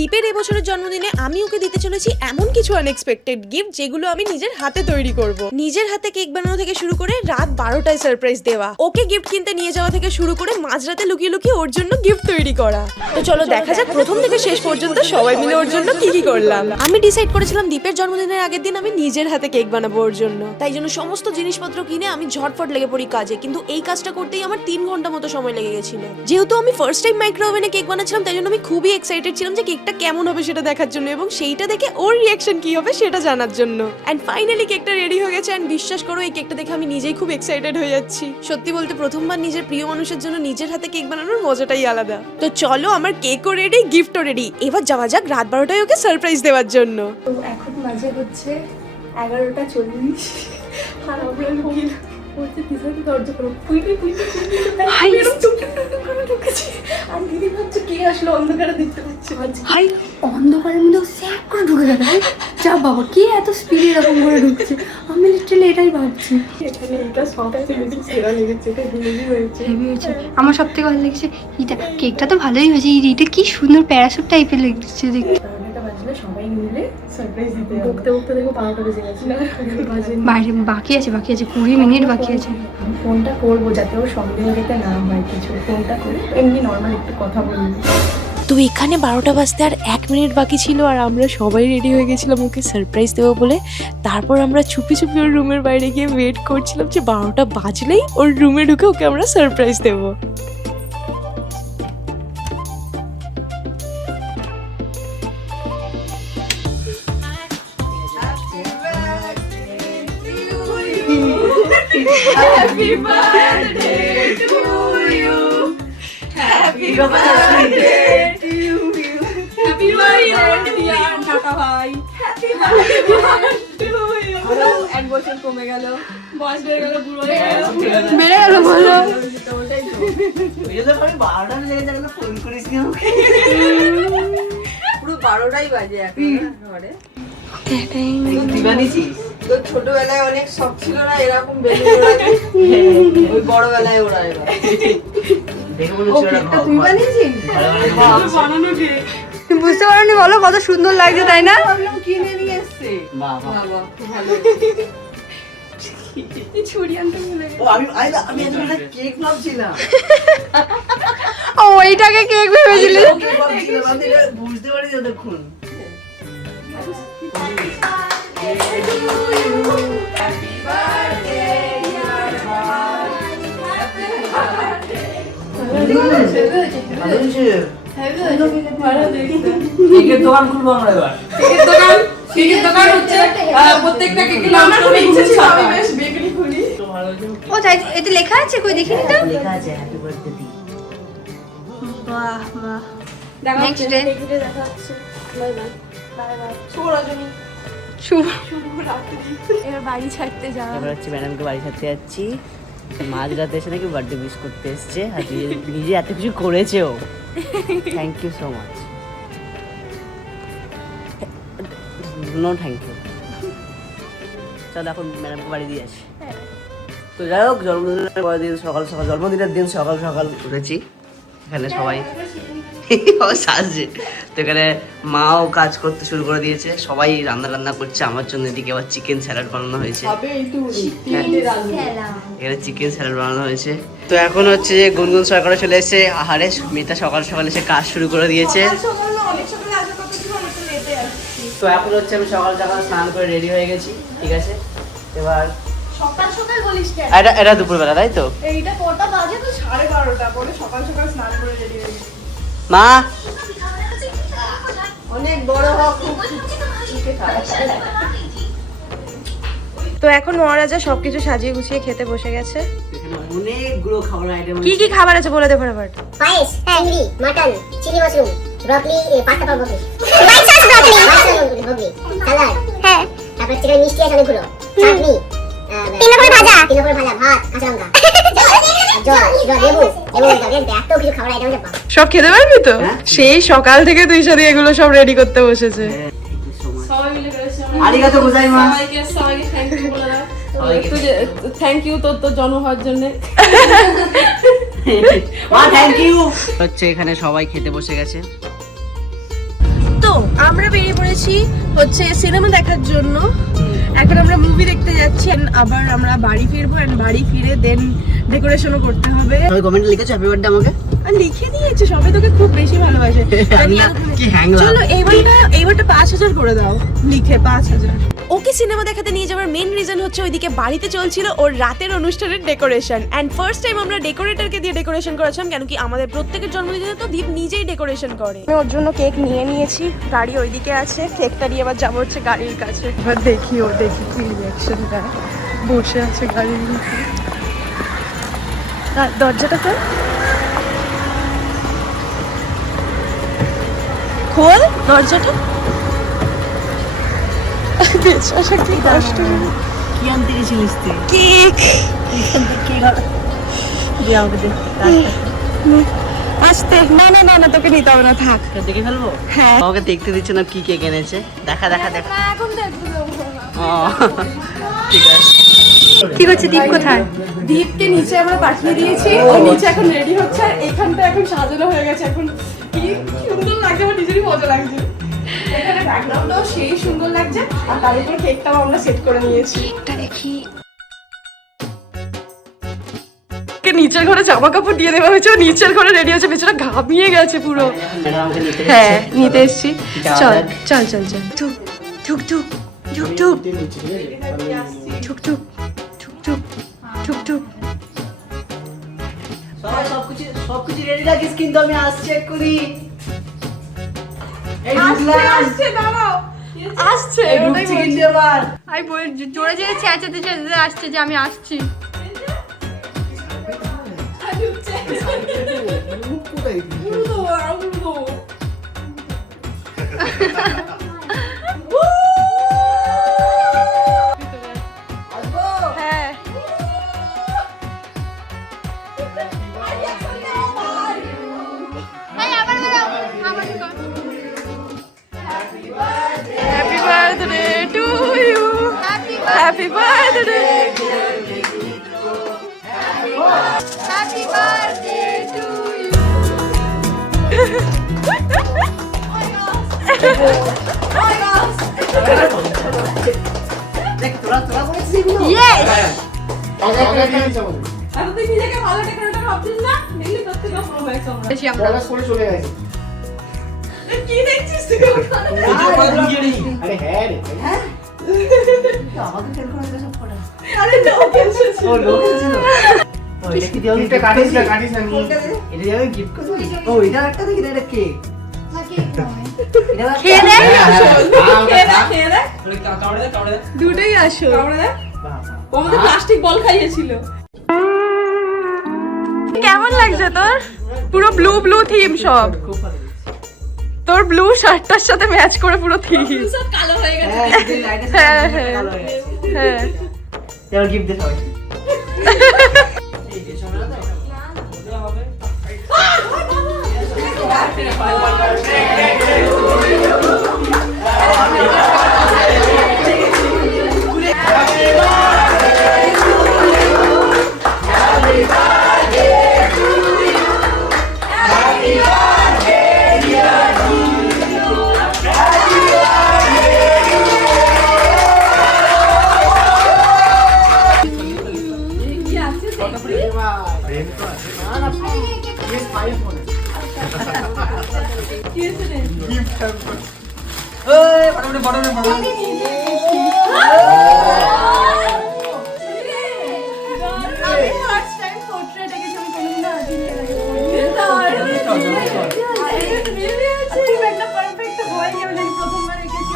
দীপের এবছরের জন্মদিনে আমি ওকে দিতে চলেছি এমন কিছু আনএক্সপেক্টেড গিফট যেগুলো আমি নিজের হাতে তৈরি করব। নিজের হাতে কেক বানানো থেকে শুরু করে রাত 12টায় সারপ্রাইজ দেওয়া, ওকে গিফট কিনতে নিয়ে যাওয়া থেকে শুরু করে মাঝরাতে লুকিয়ে লুকিয়ে ওর জন্য গিফট তৈরি করা। তো চলো দেখা যাক প্রথম থেকে শেষ পর্যন্ত সবাই মিলে ওর জন্য কি কি করলাম। আমি ডিসাইড করেছিলাম দীপের জন্মদিনের আগের দিন আমি নিজের হাতে কেক বানাবো ওর জন্য, তাই জন্য সমস্ত জিনিসপত্র কিনে আমি ঝটফট লেগে পড়ি কাজে। কিন্তু এই কাজটা করতেই আমার 3 ঘন্টা মতো সময় লেগে গেছিল। যেহেতু আমি ফার্স্ট টাইম মাইক্রো ওভেনে কেক বানাচ্ছিলাম তাই জন্য আমি খুবই এক্সাইটেড ছিলাম যে কেকটা কেমন হবে সেটা দেখার জন্য এবং সেইটা দেখে ওর রিঅ্যাকশন কি হবে সেটা জানার জন্য। এন্ড ফাইনালি কেকটা রেডি হয়ে গেছে। এন্ড বিশ্বাস করো এই কেকটা দেখে আমি নিজেই খুব এক্সাইটেড হয়ে যাচ্ছি। সত্যি বলতে প্রথমবার নিজের প্রিয় মানুষের জন্য নিজের হাতে কেক বানানোর মজাটাই আলাদা। তো চলো আমার কেকও রেডি, গিফটও রেডি, এবার যাওয়া যাক রাত 12টায় ওকে সারপ্রাইজ দেওয়ার জন্য। তো এখন বাজে হচ্ছে 11:40 আর আমরা বলতে পিছনে দরজা করো পুইটি আর দিদি ভাবছে কে আসলো, অন্ধকারে দেখতে পাচ্ছি ভাই অন্ধকারের মধ্যে স্যাপ করে ঢুকে গেল। যা বাবা কে এত স্পিডে এরকম করে ঢুকছে, আমি লিটারালি এটাই ভাবছি। এখানে এটা সবথেকে বেশি সেরা লেগেছে, এটা হেভি হয়েছে। আমার সব থেকে ভালো লেগেছে এটা, কেকটা তো ভালোই হয়েছে, এটা কি সুন্দর প্যারাসুট টাইপের লেগেছে দেখতে। সবাই মিলে সারপ্রাইজ দিতে বকতে বকতে দেখো 12টা বেজে গেছে। বাইরে বাকি আছে 20 মিনিট বাকি আছে। আমি ফোনটা করবো যাতে ওর সন্দেহ যেতে না হয় কিছু, ফোনটা করে এমনি নর্মাল একটু কথা বলবো। তো এখানে 12টা বাজতে আর 1 মিনিট বাকি ছিল আর আমরা সবাই রেডি হয়ে গেছিলাম ওকে সারপ্রাইজ দেবো বলে। তারপর আমরা চুপি চুপি ওর রুমের বাইরে গিয়ে ওয়েট করছিলাম যে 12টা বাজলেই ওর রুমে ঢুকে ওকে আমরা সারপ্রাইজ দেবো। Happy birthday to you. Happy birthday to you. Happy birthday dear Kaka bhai. Happy birthday to you. এক বছর কমে গেল, বয়স বেড়ে গেল, বুড়ো হয়ে গেল, বেড়ে গেল বলো। ওটাই তো। ওই জন্য আমি 12টা লেগে যাবে ফোন করিস না ওকে। পুরো 12টাই বাজে এখন ঘরে। তুই বানিয়েছিস? তো ছোটবেলায় অনেক শখ ছিল না এরকম বেলুন ওড়াতে, ওই বড়বেলায় ওরা এবার। দেখে মনে হচ্ছে ওরা তুই বানিয়েছিস? বানানো কেক তুমি বুঝতে পারোনি বলো কত সুন্দর লাগছে তাই না? ভাবলাম কিনে নিয়ে এসছে। বাবা বাবা খুব ভালো। ছুরি আনতে ভুলে গেছি। ও আমি একটা কেক ভাবছিলাম। ও ওইটাকে কেক ভেবেছিলি? আমি কেক ভাবছিলাম, আমি এটা বুঝতে পারি যতক্ষণ। কেকের দোকান খুলবো আমরা এবার। কেকের দোকান হচ্ছে প্রত্যেকটা কেকের নাম শুনে ইচ্ছে ছিল আমি বেশ বেকারি খুলি। ও তাই এটা লেখা আছে, কই দেখিনি তো। লেখা আছে হ্যাপি বার্থডে দি। বাহ বাহ। দেখা Next হচ্ছে day. কেকেতে দেখা হচ্ছে। Bye bye bye bye. শুভ রজনী। শুভ। এবার বাড়ি ছাড়তে যাওয়া। এবার হচ্ছে ম্যাডামকে বাড়ি থাকতে যাচ্ছি। মাঝ রাতে এসে নাকি বার্থডে উইশ করতে এসছে আর নিজে এত কিছু করেছেও। Thank you so much. No thank you. চল এখন ম্যাডামকে বাড়ি দিয়ে আসি। তো যাই হোক জন্মদিনের পরের দিন সকাল সকাল, জন্মদিনের দিন সকাল সকাল উঠেছি। এখানে সবাই সাজছে। তো এখানে মাও কাজ করতে শুরু করে দিয়েছে, সবাই রান্না করছে আমার জন্য। এদিকে আবার চিকেন স্যালাড বানানো হয়েছে, এখানে চিকেন স্যালাড বানানো হয়েছে। তো এখন হচ্ছে যে গুনগুন সরকার চলে এসেছে আহারে। মেয়েটা সকাল সকাল এসে কাজ শুরু করে দিয়েছে। তো এখন হচ্ছে আমি সকাল সকাল স্নান করে রেডি হয়ে গেছি, ঠিক আছে। এবার সকাল সকাল বলিস কেন? এটা দুপুরবেলা তাই তো? এইটা কটা বাজে? তো 12:30 করে সকাল সকাল স্নান করে রেডি হয়ে গেছি। মা অনেক বড় হওয়া খুব তো এখন মহারাজা সবকিছু সাজিয়ে গুছিয়ে খেতে বসে গেছে। এখানে অনেকগুলো খাবার আইটেম কি কি খাবার আছে বলে দে ফটাফট। পায়েস, চিংড়ি, mutton, chilli mushroom, broccoli, pasta পাও broccoli, white sauce broccoli, broccoli, salad, হ্যাঁ, তারপর চিকেন মিষ্টি আছে অনেকগুলো, চাটনি, 3 রকমের ভাজা, ভাত, কাঁচা লঙ্কা, জল, লেবু, এত কিছু খাবার আইটেম আছে। সব খেতে পারবি তো? হ্যাঁ। সেই সকাল থেকে তুই সাথে এগুলো সব রেডি করতে বসেছে। সবাই মিলে করেছে। আরিগাতো গোজাইমাসু। সবাইকে থ্যাংক ইউ বলে দাও। সবাইকে থ্যাংক ইউ তোর জন্ম হওয়ার জন্য। মা থ্যাংক ইউ। হচ্ছে এখানে সবাই খেতে বসে গেছে। আমরা বেরিয়ে পড়েছি হচ্ছে সিনেমা দেখার জন্য। এখন আমরা মুভি দেখতে যাচ্ছি, and আবার আমরা বাড়ি ফিরবো, and বাড়ি ফিরে দেন ডেকোরেশনও করতে হবে। সবাই কমেন্টে লিখেছো হ্যাপি বার্থডে আমাকে? আর লিখে দিয়েছে, সবাই তোকে খুব বেশি ভালোবাসে। কি হ্যাংলা। চলো এইবারটা 5000 করে দাও, লিখে 5000। ওকে সিনেমা দেখাতে নিয়ে যাওয়ার মেন রিজন হচ্ছে ওইদিকে বাড়িতে চলছিল ওর রাতের অনুষ্ঠানের ডেকোরেশন, এন্ড ফার্স্ট টাইম আমরা ডেকোরেটরকে দিয়ে ডেকোরেশন করেছিলাম, কেন কি আমাদের প্রত্যেকের জন্মদিনে তো দীপ নিজেই ডেকোরেশন করে। আমি ওর জন্য কেক নিয়ে নিয়েছি, গাড়ি ওইদিকে আছে, কেকটা নিয়ে আবার যাবো হচ্ছে গাড়ির কাছে। এবার দেখি কি রিঅ্যাকশন দেয়। বসে আছে গাড়ির নিচে, দরজাটা তো খোল, দরজাটা। বেচারা কি কষ্ট। কি আনতে গেছিলিস তুই? কেক। দিয়ে আমাকে দে। আসতে না তোকে নিতে হবে না, থাক। দেখে ফেলবো? হ্যাঁ। আমাকে দেখতে দিচ্ছে না কি কেক এনেছে। দেখা এখন দেখবো। ও ঠিক আছে। কি করছে দীপ? কোথায়? দীপকে নিচে আমরা পাঠিয়ে দিয়েছি, ও নিচে এখন রেডি হচ্ছে, আর এখানটা এখন সাজানো হয়ে গেছে। এখন কি সুন্দর লাগছে, আমার নিজেরই মজা লাগছে। এখানে ব্যাকগ্রাউন্ডটাও সেই সুন্দর লাগছে, আর তার উপর কেকটাও আমরা সেট করে নিয়েছি। কেকটা দেখি। নিচের ঘরে জামা কাপড় দিয়ে দেওয়া হয়েছে, ও নিচের ঘরে রেডি হচ্ছে, বেচারা ঘামিয়ে গেছে পুরো। হ্যাঁ, নিতে এসছি। চল চল চল চল। ঠুক ঠুক ঠুক ঠুক ঠুক ঠুক ঠুক ঠুক ঠুক ঠুক ঠুক। সবাই সবকিছু রেডি রাখিস, কিন্তু আমি আসছি এক্ষুনি। এই আসছে, দাঁড়াও, আসছে। ওটাই বলছি। কিন্তু এবার আমি জোরে জোরে চেঁচাতে চেঁচাতে আসছে যে আমি আসছি। হ্যাঁ। Happy birthday to you. Happy birthday. Happy birthday to you. দেখ তোরা করেছিস এগুলো? Yes. আর তুই নিজেকে ভালো ডেকোরেটর ভাবছিস না? দেখলি কত রকম হয়েছে আমরা। বেশি আমরা কি দেখছিস তুই? আরে হ্যাঁ রে আমাকে কেন করে সব করা? আরে লোক এসেছে। ও লোক ছিল। ও এটা কি দেওয়া গিফটটা কাটিস না কাটিস না এটা যাবে গিফট করবি? ও এটা একটা দেখি এটা কেক। খেয়ে দেখ। খেয়ে দেখ। দুটোই আসো। ও আমাদের প্লাস্টিক বল খাইয়েছিল। কেমন লাগছে তোর? পুরো ব্লু থিম সব। খুব ভালো। তোর ব্লু শার্টটার সাথে ম্যাচ করে পুরো থিম। সব কালো হয়ে গেছে। হ্যাঁ এই লাইটের হ্যাঁ, সাথে হ্যাঁ। ভালো হয়ে গেছে। হ্যাঁ। এবার গিফট দে সবাই।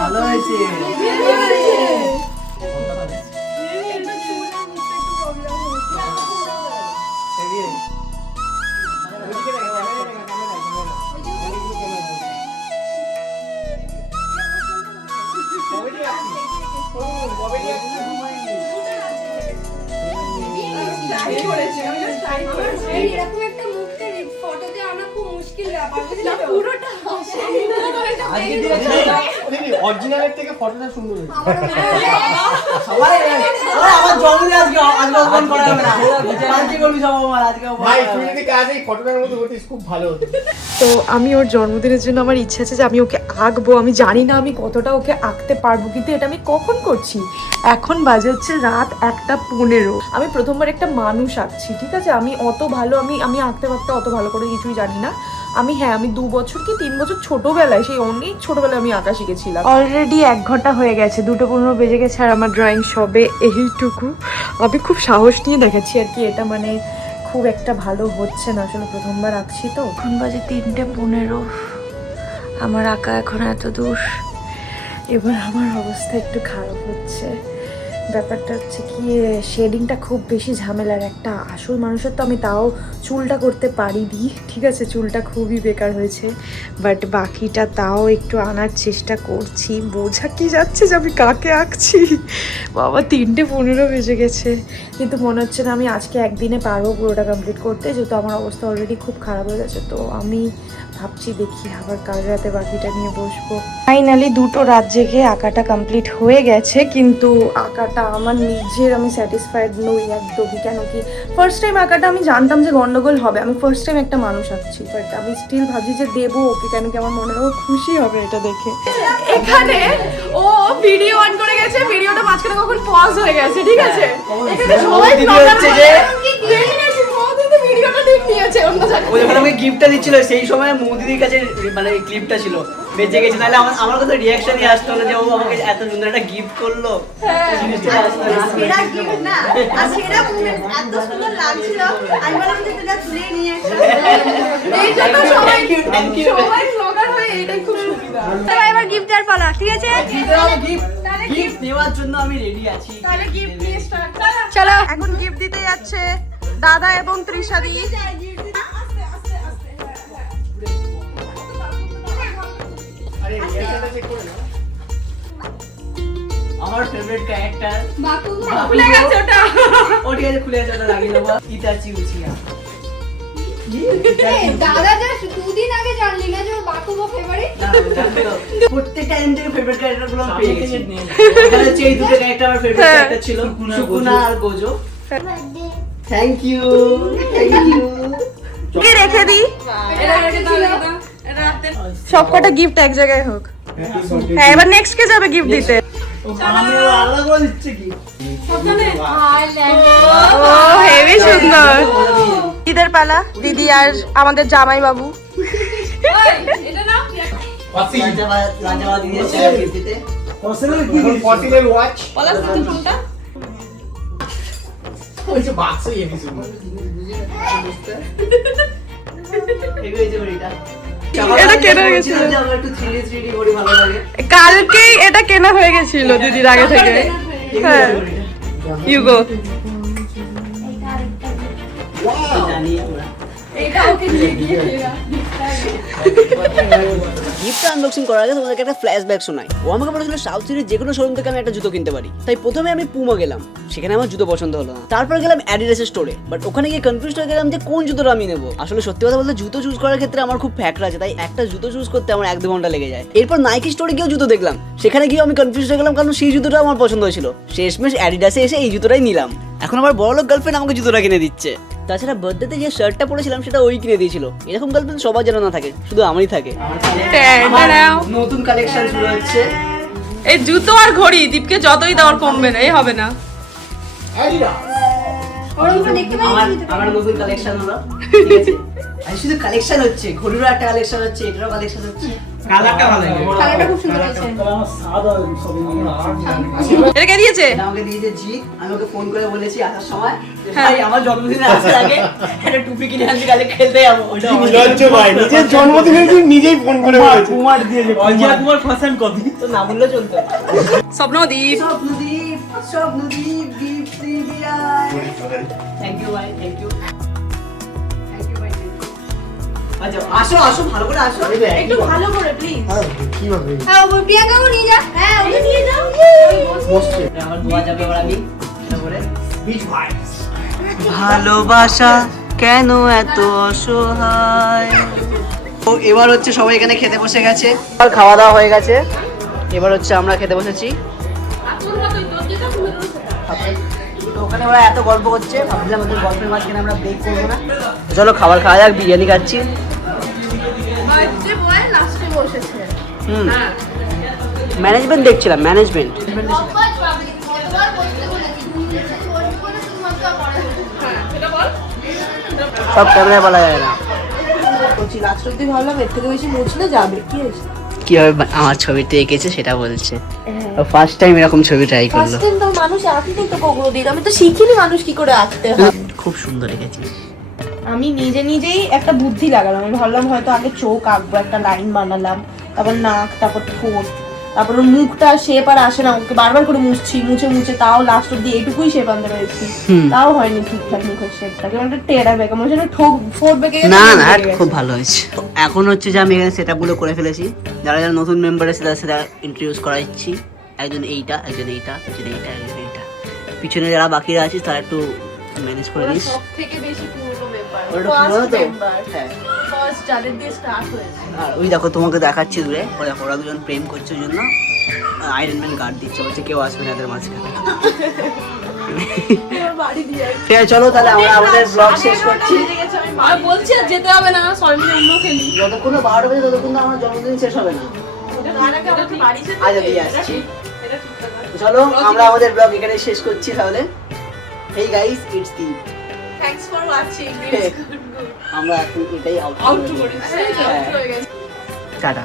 ভালো হয়েছে। এরকম একটা মুখতে ফটোতে আমরা খুব মুশকিল ব্যাপার, পুরোটা আজকে থেকে অরিজিনালের থেকে ফটোটা সুন্দর হয়েছে। সবাই আমার জন্মদিন আজকে অপমান করা হবে না। আজকে করবি সব আমার আজকে ভাই তুই যদি কাজ এই ফটোটার মতো হতিস খুব ভালো হতো। তো আমি ওর জন্মদিনের জন্য আমার ইচ্ছা আছে যে আমি ওকে আঁকবো। আমি জানি না আমি কতটা ওকে আঁকতে পারবো, কিন্তু এটা আমি কখন করছি, এখন বাজে হচ্ছে রাত 1:15। আমি প্রথমবার একটা মানুষ আঁকছি, ঠিক আছে? আমি অত ভালো আমি আঁকতে অত ভালো করে কিছুই জানি না। আমি 2 বছর কি 3 বছর ছোটবেলায়, সেই অনেক ছোটবেলায় আমি আঁকা শিখেছিলাম। অলরেডি 1 ঘন্টা হয়ে গেছে, 2:15 বেজে গেছে, আর আমার ড্রয়িং সবে এইটুকু। আমি খুব সাহস নিয়ে দেখাচ্ছি আর কি, এটা মানে খুব একটা ভালো হচ্ছে না, আসলে প্রথমবার আঁকছি তো। এখন বাজে 3:15, আমার আঁকা এখন এত দূর। এবার আমার অবস্থা একটু খারাপ হচ্ছে। ব্যাপারটা হচ্ছে কি, শেডিংটা খুব বেশি ঝামেলার। একটা আসল মানুষের তো আমি তাও চুলটা করতে পারিনি, ঠিক আছে? চুলটা খুবই বেকার হয়েছে, বাট বাকিটা তাও একটু আনার চেষ্টা করছি। বোঝা কি যাচ্ছে যে আমি কাকে আঁকছি। বাবা 3:15 বেজে গেছে, কিন্তু মনে হচ্ছে না আমি আজকে একদিনে পারবো পুরোটা কমপ্লিট করতে, যেহেতু আমার অবস্থা অলরেডি খুব খারাপ হয়ে গেছে। তো আমি ভাবছি দেখি আবার কাল রাতে বাকিটা নিয়ে বসবো। ফাইনালি 2 রাত জেগে আঁকাটা কমপ্লিট হয়ে গেছে, কিন্তু আঁকাটা আমার নিজের আমি স্যাটিসফাইড নই একদমই। কেন কি, ফার্স্ট টাইম আঁকাটা আমি জানতাম যে গন্ডগোল হবে, আমি ফার্স্ট টাইম একটা মানুষ আঁকছি, বাট আমি স্টিল ভাবছি যে দেবো ওকে, কেন কি আমার মনে হয় খুশি হবে এটা দেখে। এখানে ও ভিডিও অন করে গেছে, ভিডিওটা মাঝখানে কখন পজ হয়ে গেছে, ঠিক আছে? এখানে সবাই হচ্ছে যে ভিডিওটা ঠিক নিয়েছে অন্য জায়গায়। ও যখন আমাকে গিফটটা দিচ্ছিল সেই সময় মৌদিদির কাছে মানে ক্লিপটা ছিল, বেঁচে গেছে, নাহলে আমার কথা রিয়াকশনই আসতো না যে ও আমাকে এত সুন্দর একটা গিফট করলো। জিনিসটা আসতো না। সেরা গিফট না, আর সেরা মোমেন্ট এত সুন্দর লাগছিল, আমি বললাম যে তোরা তুলে নিয়ে আসো। এইটা তো সবাই থ্যাংক ইউ। সবাই ব্লগার হয়ে এটাই খুব সুবিধা। তাহলে এবার গিফটার পালা, ঠিক আছে? গিফট নেওয়ার জন্য আমি রেডি আছি। তাহলে গিফট নিয়ে স্টার্ট। চলো এখন গিফট দিতে যাচ্ছে দাদা এবং তৃষাদি। আরে রিয়াকশনটা চেক করে না। আমার ফেভারিট ক্যারেক্টার খুলে গেছে ওটা। ও ঠিক আছে, খুলে আছে, ওটা লাগিয়ে দেবো। ইতাচি উচিয়া দাদা জাস্ট 2 দিন আগে জানলি না যে ওর বাকুবো ফেভারিট। প্রত্যেকটা এম থেকে ফেভারিট ক্যারেক্টার গুলো আমি পেয়ে গেছি। এখানে হচ্ছে এই দুটো ক্যারেক্টার আমার ফেভারিট ক্যারেক্টার ছিল, সুকুনা আর Gojo. Thank you, thank you. কি রেখে দি, সবকটা গিফট এক জায়গায় হোক। হ্যাঁ, এবার নেক্সট কে যাবে গিফট দিতে? আমি আলাদা করে দিচ্ছে কি? ও হেভি সুন্দর। ঈদের পালা, দিদি আর আমাদের জামাই বাবু। লাঞ্জামা দিয়েছে গিফট দিতে। পসিবল ওয়াচ ওই যে বাক্স এই এপিসোড এটা কেনা হয়ে গেছিল। আমার একটু 3D বডি ভালো লাগে। কালকেই এটা কেনা হয়ে গেছিল দিদির আগে থেকে। হ্যাঁ, ইউ গো। জানি আমরা গিফট আনবক্সিং করার আগে তোমাদেরকে একটা ফ্ল্যাশব্যাক শোনাই। ও আমাকে বলেছিল সাউথ সিটির যে কোনো শোরুম থেকে আমি একটা জুতো কিনতে পারি। তাই প্রথমে আমি পুমা গেলাম, সেখানে আমার জুতো পছন্দ হলো না। তারপর গেলাম অ্যাডিডাসের স্টোরে, বাট ওখানে গিয়ে কনফিউজড হয়ে গেলাম যে কোন জুতোটা আমি নেবো। আসলে সত্যি কথা বলতে জুতো চুজ করার ক্ষেত্রে আমার খুব ফ্যাক্টর আছে, তাই একটা জুতো চুজ করতে আমার 1-2 ঘন্টা লেগে যায়। এরপর নাইকি স্টোরে গিয়েও জুতো দেখলাম, সেখানে গিয়েও আমি কনফিউজ হয়ে গেলাম, কারণ সেই জুতোটা আমার পছন্দ হয়েছিল। শেষমেশ অ্যাডিডাসে এসে এই জুতোটাই নিলাম। এখন আমার বড়লোক গার্লফ্রেন্ড আমাকে জুতোটা কিনে দিচ্ছে। তাছাড়া বার্থডেতে যে শার্টটা পরেছিলাম সেটা ওই কিনে দিয়েছিল। এরকম গার্লফ্রেন্ড সবার যেন না থাকে, শুধু আমারই থাকে। নতুন কালেকশন শুরু হচ্ছে। এই জুতো আর ঘড়ি দীপকে যতই দেওয়ার কমবে না, এই হবে না। আমার নতুন কালেকশন হলো, ঠিক আছে? আর শুধু কালেকশন হচ্ছে, ঘড়িরও একটা কালেকশন হচ্ছে, এটারও কালেকশন হচ্ছে। কালারটা ভালো লাগে। কালারটা খুব সুন্দর হয়েছে। এটা কে দিয়েছে? এটা আমাকে দিয়েছে জিৎ। আমি ওকে ফোন করে বলেছি আসার সময় যে ভাই আমার জন্মদিনে আসার আগে একটা টুপি কিনে আনছি, কালে খেলতে যাবো। ওটা নির্লজ্জ ভাই, নিজের জন্মদিনে তুই নিজেই ফোন করে বলেছিস। কুমার দিয়েছে, অজয় কুমার ফাসান কবি তো না বললেও চলতো। স্বপ্নদীপ। স্বপ্নদীপ, স্বপ্নদীপ গিফট দিবিয়া। থ্যাংক ইউ ভাই, থ্যাংক ইউ, থ্যাংক ইউ ভাই। আচ্ছা আসো আসো, ভালো করে আসো। একটু ভালো করে প্লিজ। কিভাবে হ্যাঁ, ওই প্রিয়াঙ্কাও নিয়ে যা। হ্যাঁ, ওকে নিয়ে যাও। বসছে আমার দোয়া যাবে এবার আমি এটা করে। Beach vibes. ভালোবাসা কেন এত অসহায়। তো এবার হচ্ছে সবাই এখানে খেতে বসে গেছে, আর খাওয়া দাওয়া হয়ে গেছে। এবার হচ্ছে আমরা খেতে বসেছি। তো ওখানে ওরা এত গল্প করছে, ভাবছিলাম ওদের গল্পের মাঝখানে আমরা ব্রেক করবো না। চলো খাবার খাওয়া যাক, বিরিয়ানি খাচ্ছি। হুম, ম্যানেজমেন্ট দেখছিলাম, ম্যানেজমেন্ট। সব ক্যামেরায় বলা যায় না। লাস্ট অব্দি ভাবলাম এর থেকে বেশি মুছলে যাবে, কি হয়েছে? কিভাবে আমার ছবিতে এঁকেছে সেটা বলছে। ফার্স্ট টাইম এরকম ছবি ট্রাই করলো। ফার্স্ট টাইম তো মানুষ আঁকেনি তো কোনোদিন, আমি তো শিখিনি মানুষ কি করে আঁকতে হয়। খুব সুন্দর এঁকেছিস। আমি নিজেই একটা বুদ্ধি লাগালাম। আমি ভাবলাম হয়তো আগে চোখ আঁকবো, একটা লাইন বানালাম, তারপর নাক, তারপর ঠোঁট, তারপর ওর মুখটা শেপ আর আসে না, ওকে বারবার করে মুছে তাও লাস্ট অব্দি এইটুকুই শেপ আনতে পেরেছি। তাও হয়নি ঠিকঠাক মুখের শেপটা, কেমন একটা টেরা বেঁকা, মনে হচ্ছে ঠোঁট বেঁকে গেছে। না না, খুব ভালো হয়েছে। এখন হচ্ছে যে আমি এখানে সেটআপ গুলো করে ফেলেছি। যারা যারা নতুন মেম্বার আছে তাদের সাথে ইন্ট্রোডিউস করাচ্ছি। একজন এইটা, একজন এইটা, একজন এইটা, একজন এইটা। পিছনে যারা বাকিরা আছিস তারা একটু ম্যানেজ করে দিস। সবথেকে বেশি পুরনো মেম্বার, ওটা পুরনো তো? হ্যাঁ। ফার্স্ট যাদের দিয়ে স্টার্ট হয়েছে। আর ওই দেখো তোমাকে দেখাচ্ছি দূরে, ওরা দেখো ওরা দুজন প্রেম করছে, ওই জন্য আয়রন ম্যান গার্ড দিচ্ছে, বলছে কেউ আসবে না এদের মাঝখানে। ঠিক আছে চলো তাহলে আমরা আমাদের ব্লগ শেষ করছি। আমি বলছি আর যেতে হবে না, সবাই মিলে অন্য খেলি। যতক্ষণ না 12টা বাজে ততক্ষণ তো আমার জন্মদিন শেষ হবে না। আজ দিয়ে আসছি। চলো আমরা আমাদের ব্লগ এখানে শেষ করছি তাহলে। Hey guys, it's Deep. Thanks for watching. আমরা এখন এটাই আউট আউট করি। টাটা।